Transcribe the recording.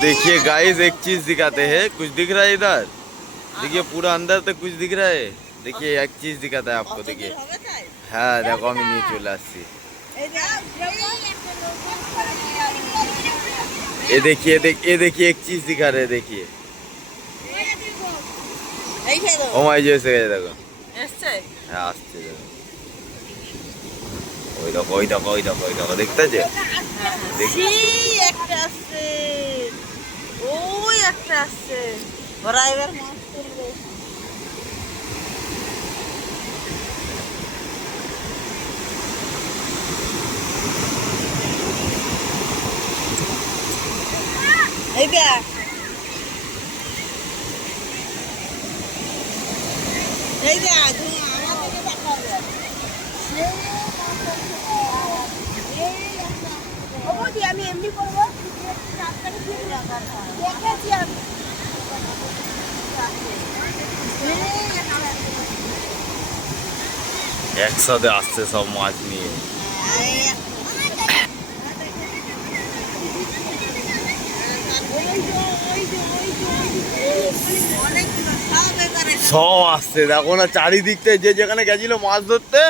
देखिए गाइस, एक चीज दिखाते हैं। कुछ दिख रहा है इधर? देखिए पूरा अंदर तक कुछ दिख रहा है। देखिए एक चीज दिखाता है आपको। देखिए हाँ, देखो আমি নিয়ে চলে আসছি। ये देखिए एक चीज दिखा रहे हैं। देखिए ও মাই যে এসে গেছে, দেখো হ্যাঁ আসছে। দেখো ওই দেখো দেখতে যে একটা আছে, ওই একটা আছে। ওরা এবার মাছ করবে। এই দেখ, এই দেখ, আমার দিকে তাকাবে। আমি এমনি করবো, দেখেছি আমি। একসাথে আসছে সব মাছ নিয়ে। সব আসছে, দেখো না চারিদিক থেকে যে যেখানে গেছিল মাছ ধরতে